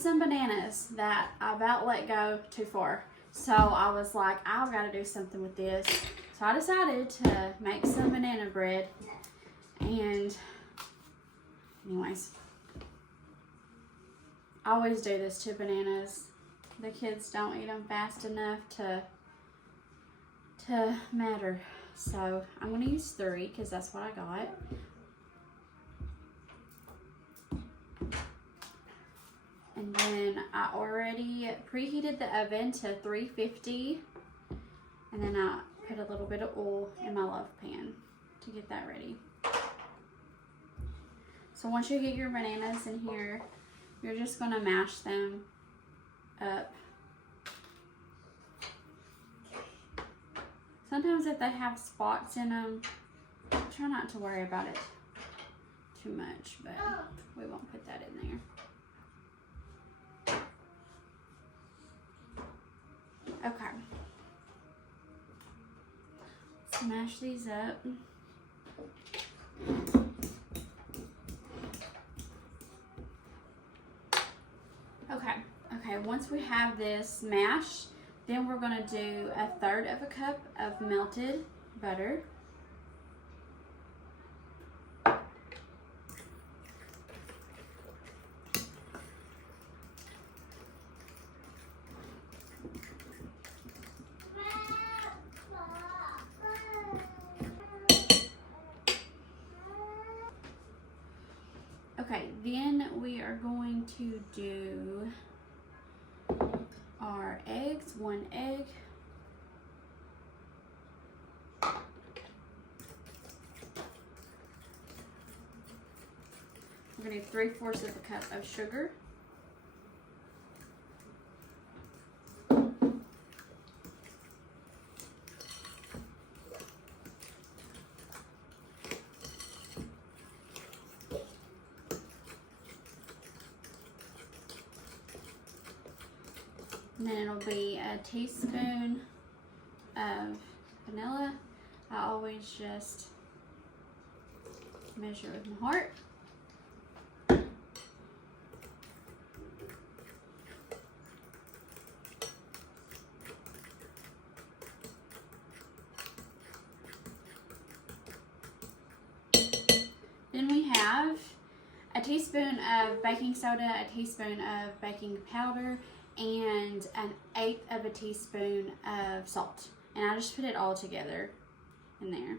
some bananas that I about let go too far. So I was like, I've got to do something with this. So I decided to make some banana bread. And anyways, I always do this to bananas. The kids don't eat them fast enough to matter. So I'm going to use 3 because that's what I got. And then I already preheated the oven to 350. And then I put a little bit of oil in my loaf pan to get that ready. So once you get your bananas in here, you're just going to mash them up. Sometimes if they have spots in them, try not to worry about it too much, but we won't put that in there. Okay. Smash these up. Okay, once we have this mashed, then we're going to do 1/3 of a cup of melted butter. Okay, then we are going to do our eggs, 1 egg. We're going to do 3/4 of a cup of sugar. And then it'll be a teaspoon of vanilla. I always just measure with my heart. Then we have a teaspoon of baking soda, a teaspoon of baking powder, and 1/8 of a teaspoon of salt. And I just put it all together in there.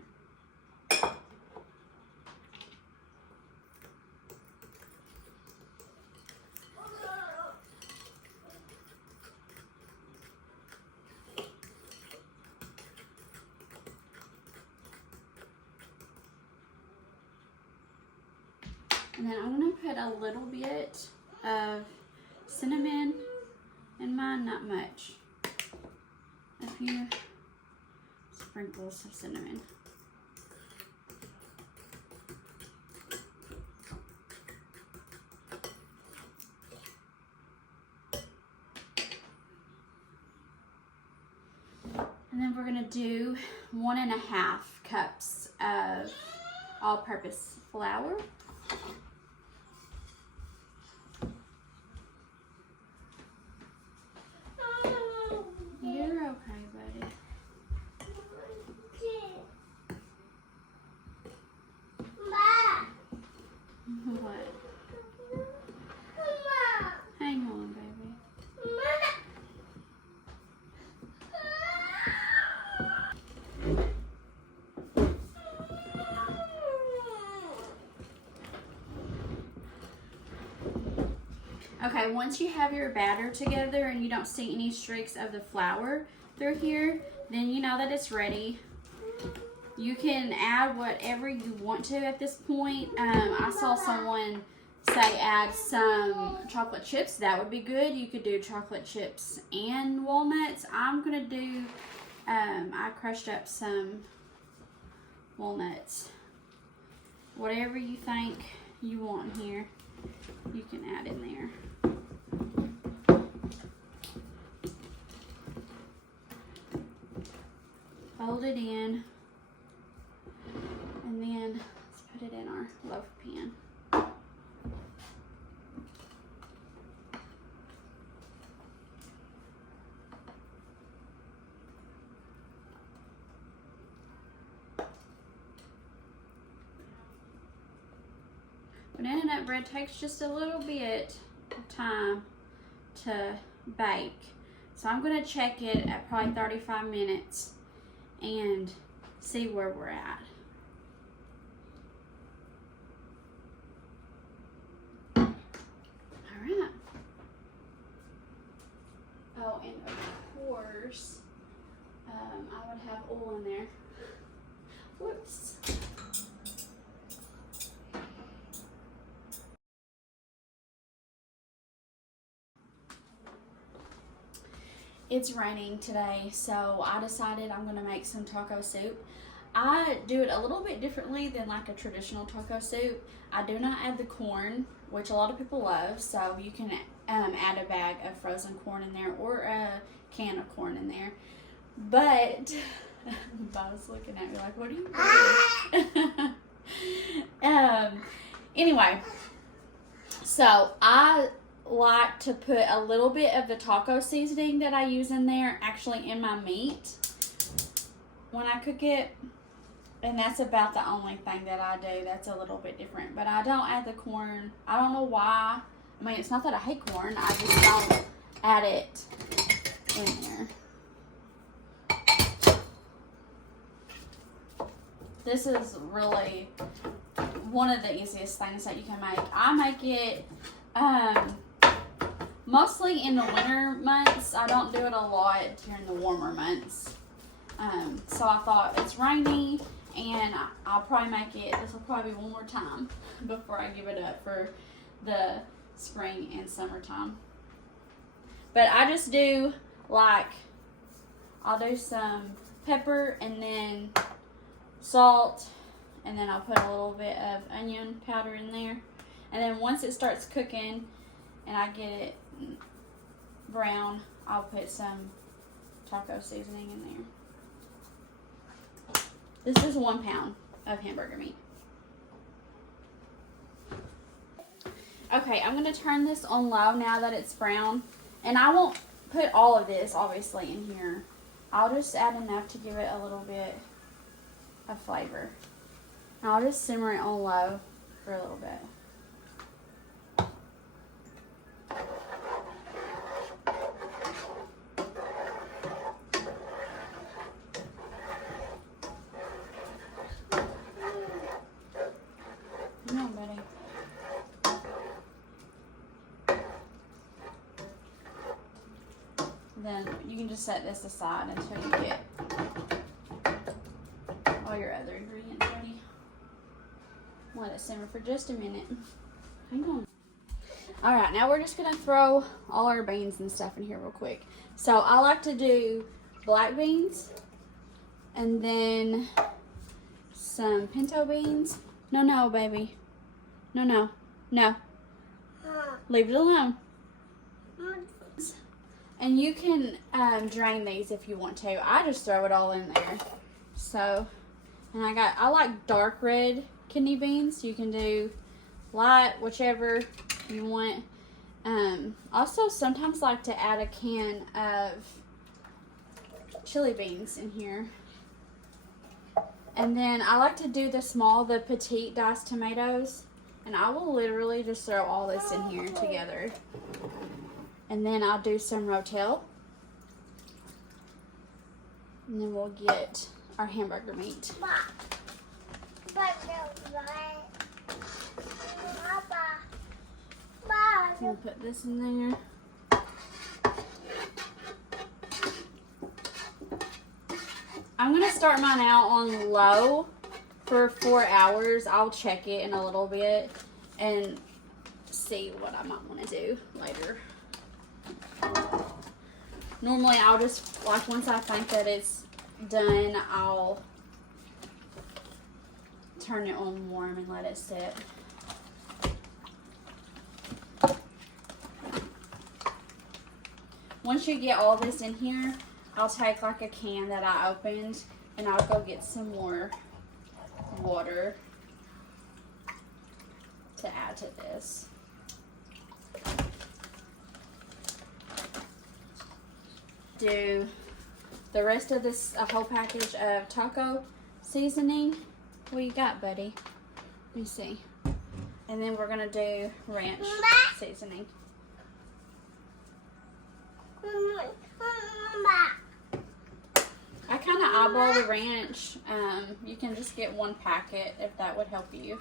And then I'm going to put a little bit of cinnamon in mine, not much. A few sprinkles of cinnamon. And then we're going to do 1.5 cups of all-purpose flour. You're okay, buddy. What? Hang on, baby. Okay, once you have your batter together and you don't see any streaks of the flour through here, then you know that it's ready. You can add whatever you want to at this point. I saw someone say add some chocolate chips. That would be good. You could do chocolate chips and walnuts. I'm going to do, I crushed up some walnuts. Whatever you think you want here, you can add in there. Fold it in, and then let's put it in our loaf pan. Banana bread takes just a little bit of time to bake. So I'm going to check it at probably 35 minutes and see where we're at. Alright. Oh, and of course, I would have oil in there. Whoops. It's raining today, so I decided I'm gonna make some taco soup. I do it a little bit differently than like a traditional taco soup. I do not add the corn, which a lot of people love, so you can add a bag of frozen corn in there or a can of corn in there. But Bob's looking at me like, what are you doing? Anyway, so I like to put a little bit of the taco seasoning that I use in there actually in my meat when I cook it, and that's about the only thing that I do that's a little bit different. But I don't add the corn. I don't know why. I mean, it's not that I hate corn, I just don't add it in there. This is really one of the easiest things that you can make. I make it mostly in the winter months. I don't do it a lot during the warmer months. So I thought it's rainy and I'll probably make it, this will probably be one more time before I give it up for the spring and summertime. But I just do like, I'll do some pepper and then salt, and then I'll put a little bit of onion powder in there. And then once it starts cooking and I get it brown, I'll put some taco seasoning in there. This is 1 pound of hamburger meat. Okay, I'm going to turn this on low now that it's brown. And I won't put all of this, obviously, in here. I'll just add enough to give it a little bit of flavor. And I'll just simmer it on low for a little bit. Come on, buddy. Then you can just set this aside until you get all your other ingredients ready. Let it simmer for just a minute. Hang on. Alright, now we're just going to throw all our beans and stuff in here real quick. So I like to do black beans and then some pinto beans. No, baby. No. Leave it alone. And you can drain these if you want to. I just throw it all in there. So, and I like dark red kidney beans. You can do light, whichever you want. Also, sometimes like to add a can of chili beans in here. And then I like to do the petite diced tomatoes. And I will literally just throw all this in here together. And then I'll do some rotel. And then we'll get our hamburger meat. We'll put this in there. I'm going to start mine out on low for 4 hours. I'll check it in a little bit and see what I might want to do later. Normally I'll just, like once I think that it's done, I'll turn it on warm and let it sit. Once you get all this in here, I'll take like a can that I opened and I'll go get some more water to add to this. Do the rest of this, a whole package of taco seasoning. What you got, buddy? Let me see. And then we're gonna do ranch seasoning. I kind of eyeball the ranch. You can just get 1 packet if that would help you.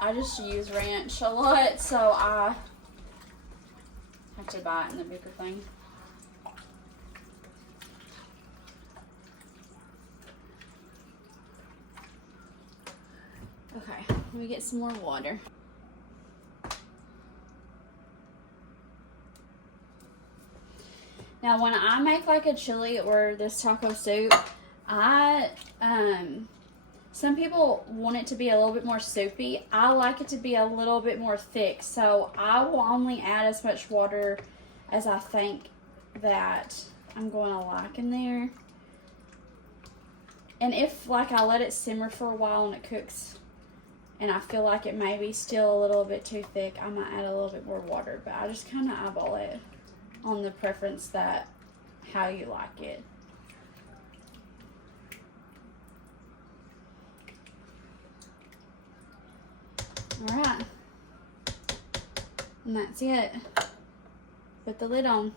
I just use ranch a lot, so I have to buy it in the bigger thing. Okay, let me get some more water. Now, when I make like a chili or this taco soup, some people want it to be a little bit more soupy. I like it to be a little bit more thick, so I will only add as much water as I think that I'm going to like in there. And if like I let it simmer for a while and it cooks and I feel like it may be still a little bit too thick, I might add a little bit more water, but I just kind of eyeball it on the preference that how you like it. All right, and that's it. Put the lid on.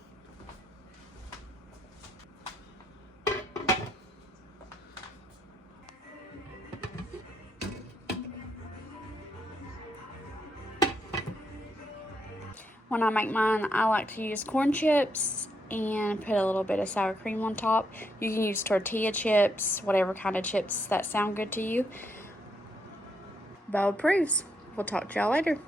When I make mine, I like to use corn chips and put a little bit of sour cream on top. You can use tortilla chips, whatever kind of chips that sound good to you. Bo approves. We'll talk to y'all later.